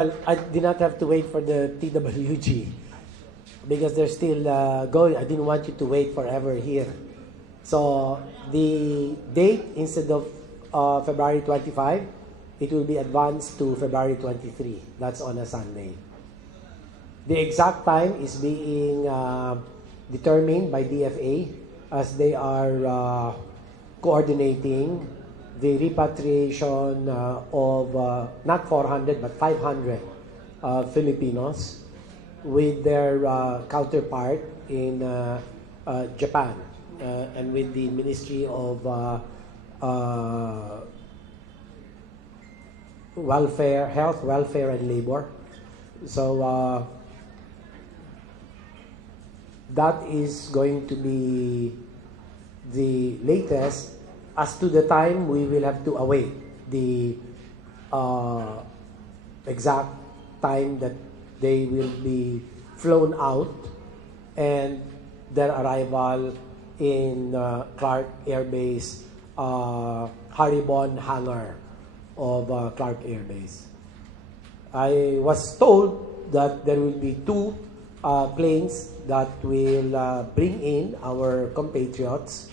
Well, I did not have to wait for the TWG because they're still going. I didn't want you to wait forever here. So the date, instead of February 25, it will be advanced to February 23. That's on a Sunday. The exact time is being determined by DFA as they are coordinating the repatriation of not 400 but 500 Filipinos with their counterpart in Japan and with the Ministry of Health, Welfare, and Labor. So that is going to be the latest. As to the time, we will have to await the exact time that they will be flown out and their arrival in Clark Air Base, Haribon hangar of Clark Air Base. I was told that there will be two planes that will bring in our compatriots,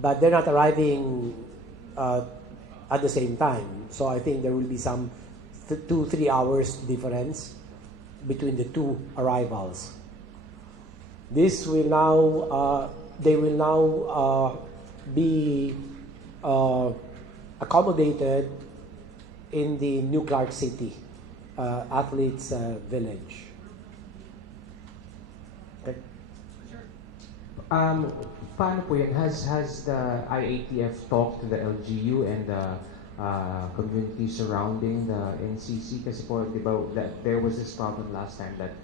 but they're not arriving at the same time. So I think there will be some 2-3 hours difference between the two arrivals. This will now, they will now be accommodated in the New Clark City, Athletes Village. Okay. Paano po yan? Has the IATF talked to the LGU and the community surrounding the NCC? Kasi po, di ba, there was this problem last time that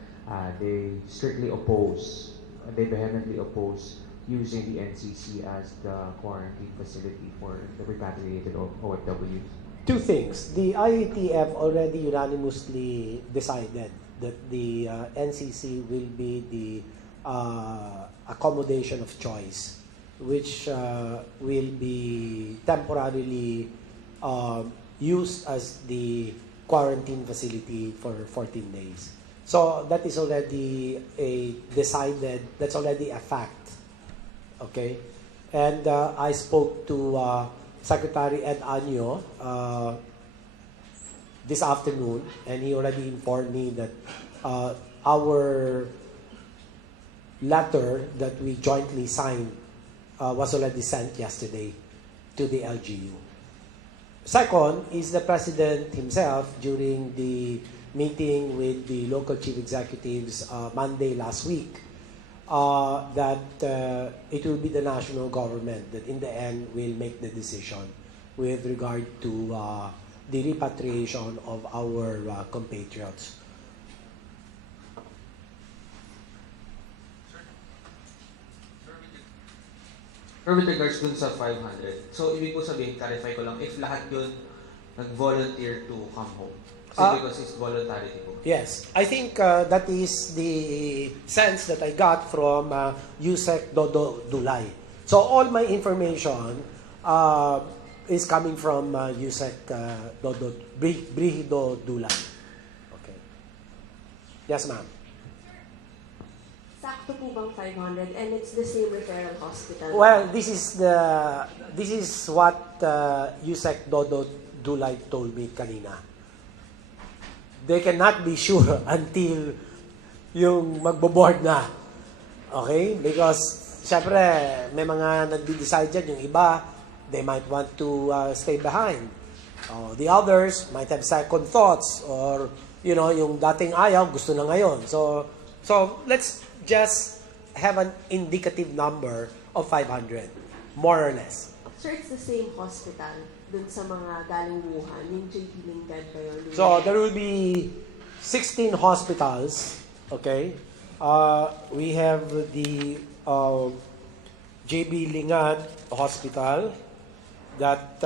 they strictly oppose, they vehemently oppose using the NCC as the quarantine facility for the repatriated OFWs. Two things. The IATF already unanimously decided that the NCC will be the accommodation of choice, which will be temporarily used as the quarantine facility for 14 days. So that is already that's already a fact. Okay? And I spoke to Secretary Ed Año this afternoon, and he already informed me that our letter that we jointly signed was already sent yesterday to the LGU. Second is the President himself, during the meeting with the local chief executives Monday last week, that it will be the national government that in the end will make the decision with regard to the repatriation of our compatriots. With regards dun sa 500, so ibig ko sabihin, clarify ko lang, if lahat yun nag-volunteer to come home. Because it's voluntary po. Yes. I think that is the sense that I got from Yusek Dodo Dulay. So all my information is coming from Yusek Brihido Dulay. Okay. Yes, ma'am. Sakto po bang 500 and it's the same referral hospital? Well, this is what Yusek Dodo Dulay told me kanina. They cannot be sure until yung magbo-board na. Okay? Because, syempre, may mga nagde-decide dyan. Yung iba, they might want to stay behind. The others might have second thoughts, or, you know, yung dating ayaw, gusto na ngayon. So let's just have an indicative number of 500, more or less. Sir, it's the same hospital dun sa mga galing Wuhan, yung JP Lingad kayo. So there will be 16 hospitals, okay? We have the JB Lingad Hospital, that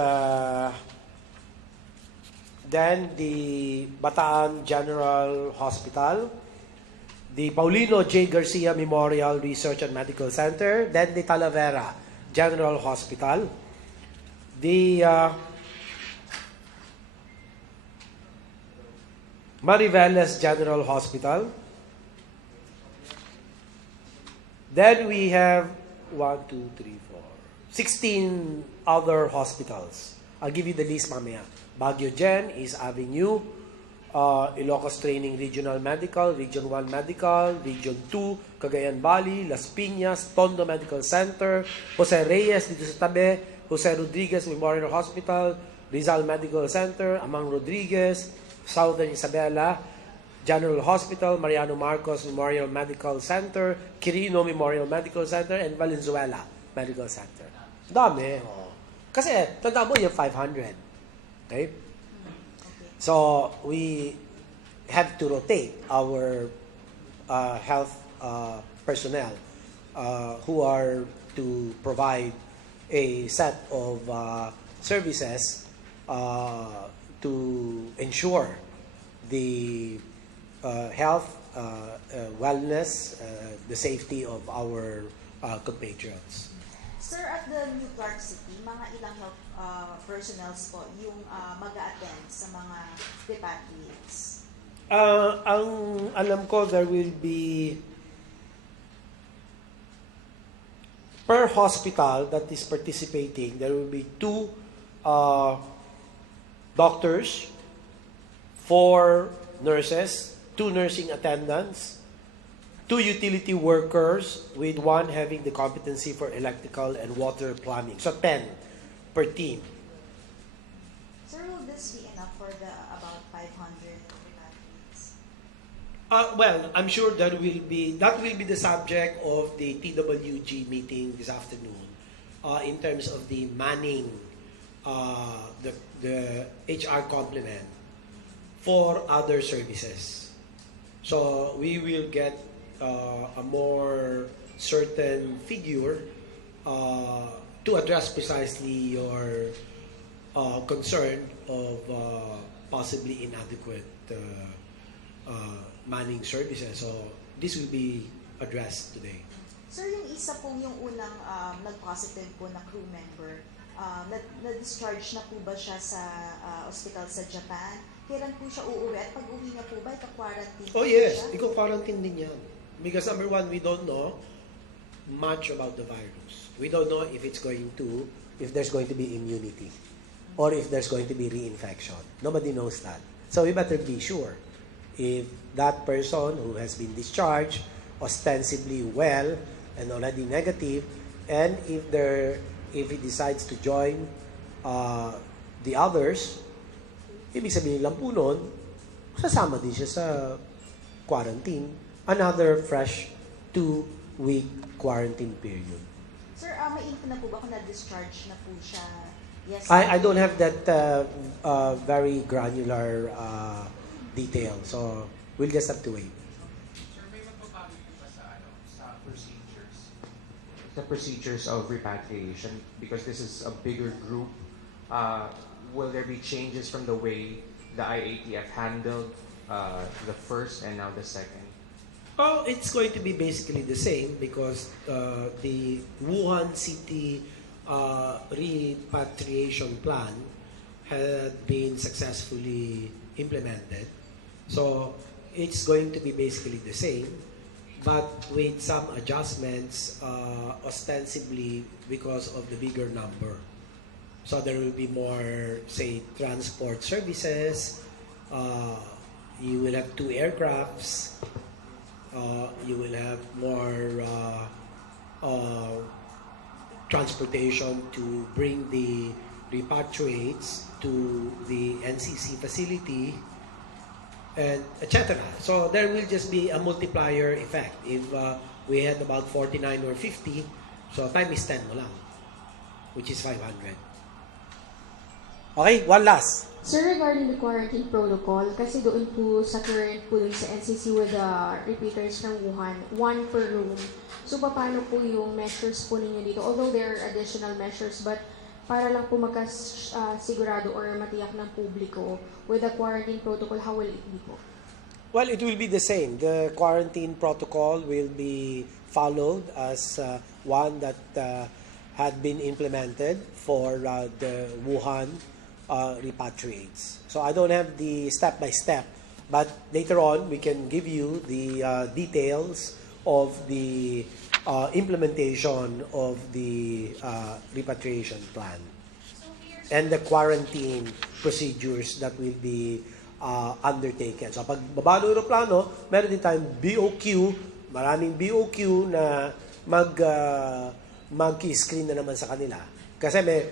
then the Bataan General Hospital, the Paulino J. Garcia Memorial Research and Medical Center, then the Talavera General Hospital, the Mariveles General Hospital. Then we have 16 other hospitals. I'll give you the list mamaya. Baguio Gen, East Avenue, Ilocos Training Regional Medical, Region 1 Medical, Region 2, Cagayan Valley, Las Piñas, Tondo Medical Center, Jose Reyes dito sa tabi, Jose Rodriguez Memorial Hospital, Rizal Medical Center, Amang Rodriguez, Southern Isabela General Hospital, Mariano Marcos Memorial Medical Center, Quirino Memorial Medical Center, and Valenzuela Medical Center. Dami. Oh. Kasi, tanda mo yung 500. Okay? So, we have to rotate our health personnel who are to provide a set of services to ensure the health, wellness, the safety of our compatriots. Sir, at the New Clark City, mga ilang health personnels po yung mag-a-attend sa mga repatriates? Ang alam ko, there will be per hospital that is participating, there will be 2 doctors, 4 nurses, 2 nursing attendants, 2 utility workers, with 1 having the competency for electrical and water plumbing. So 10 per team. Sir, will this be enough for the about 500 repatriates? Well, I'm sure that will be the subject of the TWG meeting this afternoon, in terms of the manning, the HR complement for other services. So we will get a more certain figure to address precisely your concern of possibly inadequate manning services. So this will be addressed today. Sir, yung isa pong yung unang nag-positive po na crew member, na-discharge na po ba siya sa hospital sa Japan? Kailan po siya uuwi? At pag-uwi niya po ba, ika-quarantine Oh po yes, siya? iko-quarantine din yan. Because number 1, we don't know much about the virus. We don't know if there's going to be immunity, or if there's going to be reinfection. Nobody knows that. So we better be sure if that person who has been discharged, ostensibly well and already negative, and if he decides to join the others, ibig sabihin lang po nun, sasama din siya sa quarantine, another fresh 2-week quarantine period. Sir, may info na po ba kung na-discharge na po siya? Yes. I don't have that very granular detail, so we'll just have to wait. Sir, may magbabago ba sa procedures of repatriation, because this is a bigger group? Will there be changes from the way the IATF handled the first and now the second? Oh, it's going to be basically the same, because the Wuhan City repatriation plan had been successfully implemented. So it's going to be basically the same, but with some adjustments, ostensibly because of the bigger number. So there will be more, say, transport services. You will have 2 aircrafts. You will have more transportation to bring the repatriates to the NCC facility, and etc. So there will just be a multiplier effect. If we had about 49 or 50, so time is 10 mo lang, which is 500. Okay, one last. Sir, regarding the quarantine protocol, kasi doon po sa current po dun sa NCC with the repeaters from Wuhan, 1 per room. So, paano po yung measures po ninyo dito? Although there are additional measures, but para lang po magkasigurado or matiyak ng publiko with the quarantine protocol, how will it be po? Well, it will be the same. The quarantine protocol will be followed as one that had been implemented for the Wuhan repatriates. So I don't have the step-by-step But later on, we can give you the details of the implementation of the repatriation plan and the quarantine procedures that will be undertaken. So pag baba ng aeroplano, meron din tayong BOQ, maraming BOQ na mag-screen na naman sa kanila. Kasi may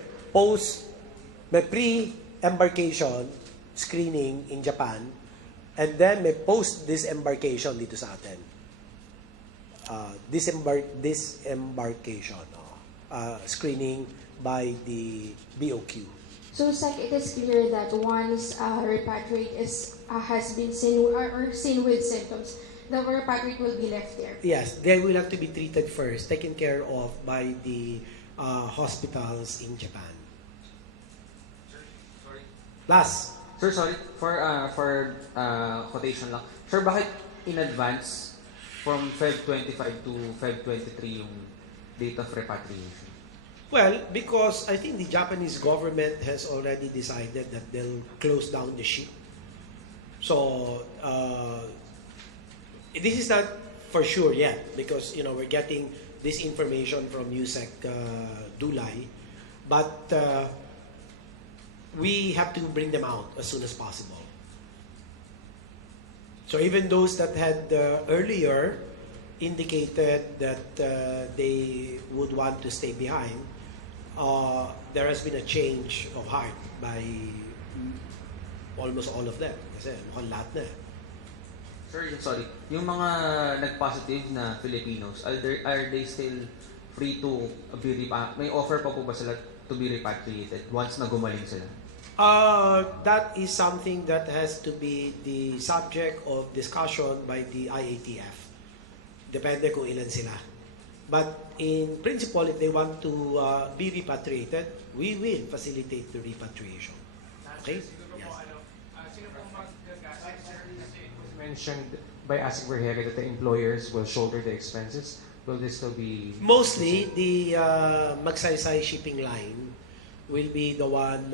pre-embarkation screening in Japan, and then may post-disembarkation dito sa atin. Disembarkation screening by the BOQ. So, Sec, it is clear that once a repatriate has been seen or seen with symptoms, the repatriate will be left there. Yes, they will have to be treated first, taken care of by the hospitals in Japan. Sorry. Last. Sir, sorry. For quotation lang. Sir, bakit in advance from Feb 25 to Feb 23 yung date of repatriation? Well, because I think the Japanese government has already decided that they'll close down the ship. So, this is not for sure yet because, we're getting this information from USEC Dulay. But we have to bring them out as soon as possible. So even those that had earlier indicated that they would want to stay behind, there has been a change of heart by almost all of them. Kasi mukhang lahat na. Sir, sorry. Yung mga nag-positive na Filipinos, are they still free to be may offer pa po ba sila to be repatriated once na gumaling sila? That is something that has to be the subject of discussion by the IATF. Depende kung ilan sila. But in principle, if they want to be repatriated, we will facilitate the repatriation. Okay? Yes. Mentioned by Asik Vergere that the employers will shoulder the expenses. Will this still be... Mostly, the Magsaysay shipping line will be the one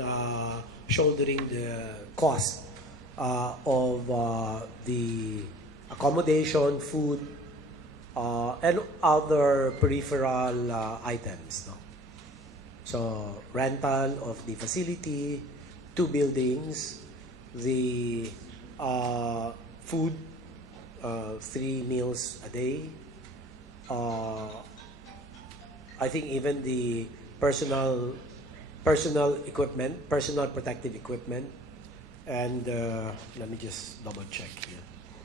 shouldering the cost of the accommodation, food, and other peripheral items. No? So, rental of the facility, 2 buildings, the food, 3 meals a day. I think even the personal equipment, personal protective equipment, and let me just double check here.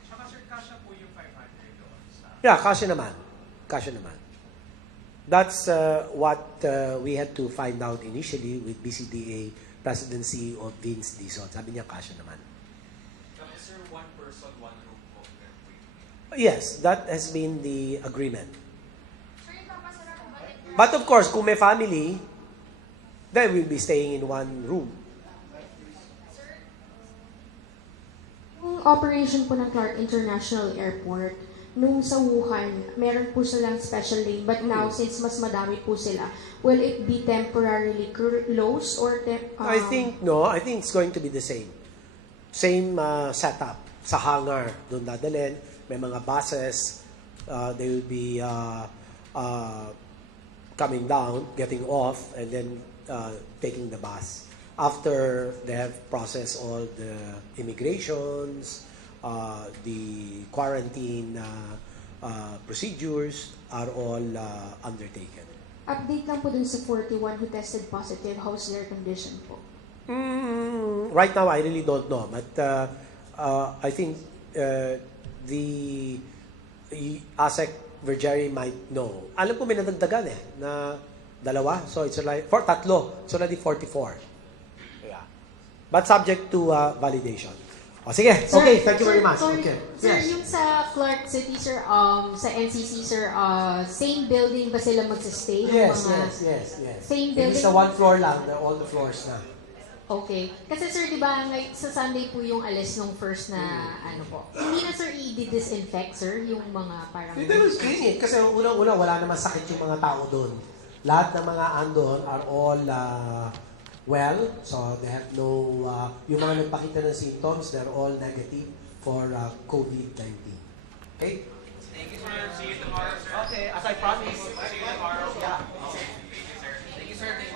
Saka sir, kasha po yung 500 doon sa... Yeah, kasya naman. Kasya naman. That's what we had to find out initially with BCDA presidency of Vince Dizon. Sabi niya, kasya naman. Sir, one person, one room po. Yes, that has been the agreement. But of course, kung may family, they will be staying in one room. Yung operation po ng Clark International Airport, nung sa Wuhan, meron po silang special lane. But now, since mas madami po sila, will it be temporarily closed or... I think it's going to be the same. Same setup. Sa hangar, doon dadalhin. May mga buses. They will be coming down, getting off, and then taking the bus. After they have processed all the immigrations, the quarantine procedures are all undertaken. Update lang po dun sa 41 who tested positive. How's their condition po? Right now, I really don't know. But I think the ASEC Vergere might know. Alam ko may nadagdagan na 2. So it's like, 3. It's already 44. Yeah. But subject to validation. O sige. Sir, Okay, thank you very much. Sorry, Okay. Sir, Yes. yung sa Clark City, sir, sa NCC, sir, same building ba sila magsistay? Yes. Same It is building? a 1 floor lang, all the floors na. Okay. Kasi sir, di ba, like, sa Sunday po yung alis nung first na, hindi na sir i-disinfect, sir, yung mga parang... They will clean it kasi unang-una wala naman sakit yung mga tao doon. Lahat ng mga andon are all well, so they have no, yung mga nagpakita ng symptoms, they're all negative for COVID-19. Okay? Thank you, sir. See you tomorrow, sir. Okay, as I promised. See you tomorrow. Yeah. Thank you, sir. Thank you, sir.